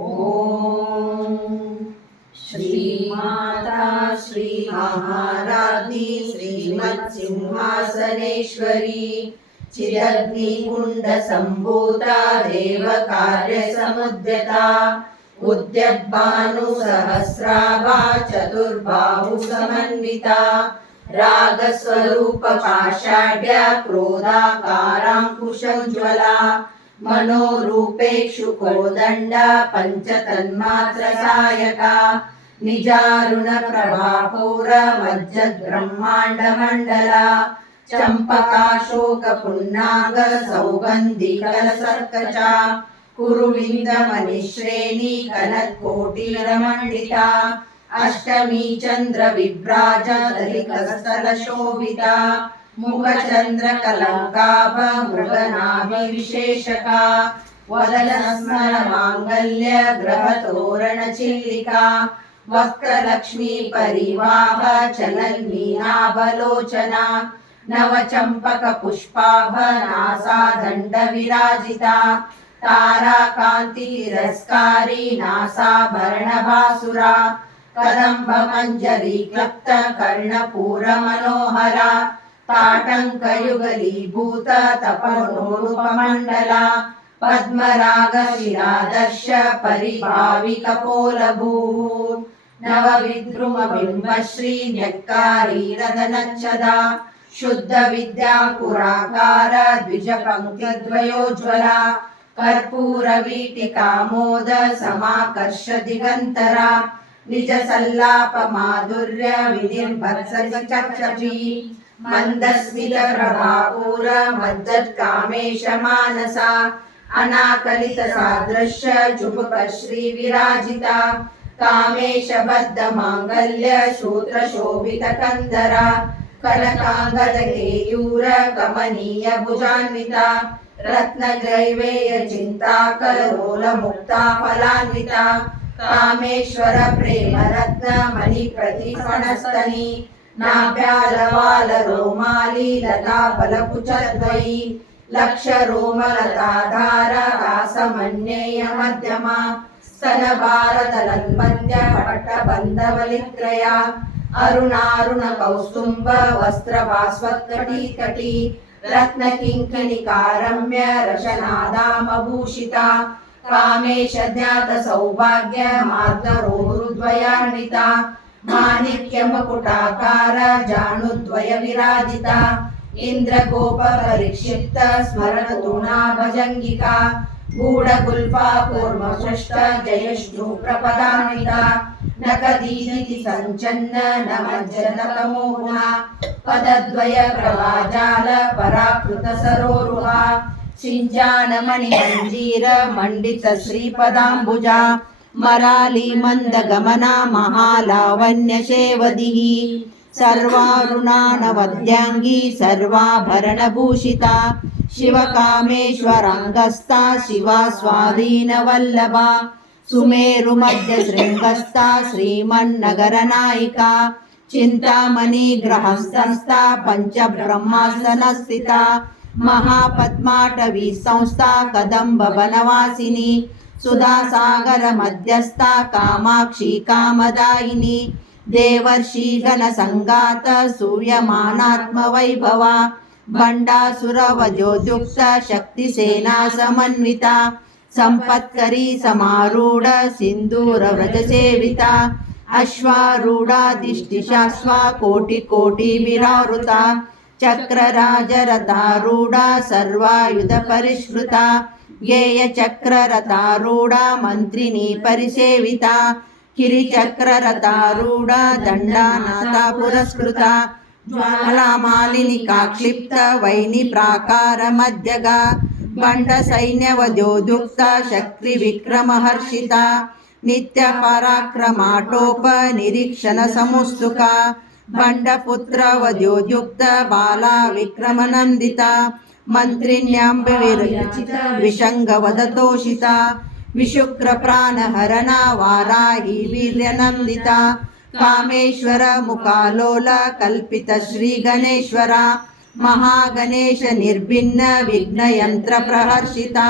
ओम श्रीमाता श्री महाराज्ञी श्रीमत्सिंहासनेश्वरी चिदग्निकुण्डसम्भूता देवकार्यसमुद्यता उद्यद्भानुसहस्राभा चतुर्बाहुसमन्विता रागस्वरूपपाषाढ्या क्रोधाकाराङ्कुशोज्ज्वला मनोरूपेषु कोदण्डा पञ्चतन्मात्रसायका निजारुणप्रभापौरमज्जद्ब्रह्माण्डमण्डला चम्पकाशोकपुन्नाग सौगन्धिकलसर्कचा कुरुविन्दमणिश्रेणी कनत्कोटिरमण्डिता अष्टमी चन्द्रविभ्राजदलितस्थलशोभिता मुखचन्द्रकलङ्काभ मृगनाभिविशेषका वदनस्मरमाङ्गल्य ग्रहतोरणचिल्लिका वक्त्रलक्ष्मी परिवाह चलन्मीनाभलोचना नवचम्पकपुष्पाभ नासादण्डविराजिता ताराकान्तितिरस्कारी नासाभरणभासुरा कदम्बमञ्जरी क्लप्त कर्णपूरमनोहरा ताटङ्कयुगलीभूत तपोनोरुपमण्डला पद्मरागशिरादर्श परिभाविकपोलभूः नवविद्रुमबिम्बश्री न्यक्कारीरदनच्छदा शुद्धविद्याकुराकार द्विजपङ्क्तिद्वयोज्ज्वला कर्पूरवीटिकामोद समाकर्ष दिगन्तरा निजसल्लापमाधुर्य विनिर्भत्सचक्षुषी मन्दस्मितप्रभापूर मज्जत्कामेशमानसा अनाकलितसादृश्य चुबुकश्रीविराजिता कामेशबद्धमाङ्गल्य सूत्रशोभितकन्दरा कनकाङ्गदकेयूर कमनीयभुजान्विता रत्नग्रैवेयचिन्ताकरोलमुक्ता फलान्विता कामेश्वर प्रेमरत्न मणिप्रतिफणस्तनी नाभ्यालवालरोमाली लताफलकुचद्वयी लक्षरोमलताधार रासमन्येय मध्यमा स्तनभारतलन्मध्य पट्टबन्धवलित्रया अरुणारुणकौस्तुम्ब वस्त्रभास्वत्कटीकटी रत्नकिङ्कणिकारम्य रशनादामभूषिता कामेश ज्ञात सौभाग्य मार्गरोरुद्वयान्विता माणिक्यमकुटाकार जानुद्वय विराजिता इन्द्रगोप परिक्षिप्त स्मरणतुणा भजङ्गिका गूढगुल्फा कूर्मसृष्ट जयष्णु प्रपदान्विता नकदीदिति सञ्चन्न नमज्जनतमोहुना पदद्वय प्रभाजाल पराकृत सरोरुहा सिञ्जानमणिमञ्जीर मण्डित श्रीपदाम्बुजा मराली मन्दगमना महालावण्यशेवदिः सर्वारुणानवद्यांगी सर्वाभरणभूषिता शिवकामेश्वराङ्गस्था शिवा स्वाधीनवल्लभा सुमेरुमध्यशृङ्गस्था श्रीमन्नगरनायिका चिन्तामणिग्रहस्थस्था पञ्चब्रह्मासनस्थिता महापद्माटवी संस्था कदम्बवनवासिनी सुधासागरमध्यस्था कामाक्षी कामदायिनी देवर्षिगणसङ्गात सूयमानात्मवैभवा भण्डासुरवधोद्युक्त शक्तिसेना समन्विता सम्पत्करी समारूढ सिन्दूरव्रजसेविता अश्वारूढाधिष्ठिशाश्वा कोटिकोटिविरावृता चक्रराजरथारूढा सर्वायुधपरिष्कृता गेयचक्ररथारूढा मन्त्रिणी परिसेविता किरिचक्ररथारूढा दण्डानाथा पुरस्कृता ज्वालामालिनिका क्लिप्त वैनिप्राकारमध्यगा बण्डसैन्यवधोद्युक्ता शक्तिविक्रमहर्षिता नित्यपराक्रमाटोपनिरीक्षणसमुत्सुका बण्डपुत्रवधोद्युक्त बाला विक्रमनन्दिता मन्त्रिण्याम्बविरचित विशङ्गवदतोषिता विशुक्रप्राणहरणा वाराही वीर्यनन्दिता कामेश्वर मुकालोल कल्पित श्रीगणेश्वरा महागणेश निर्भिन्न विघ्नयन्त्र प्रहर्षिता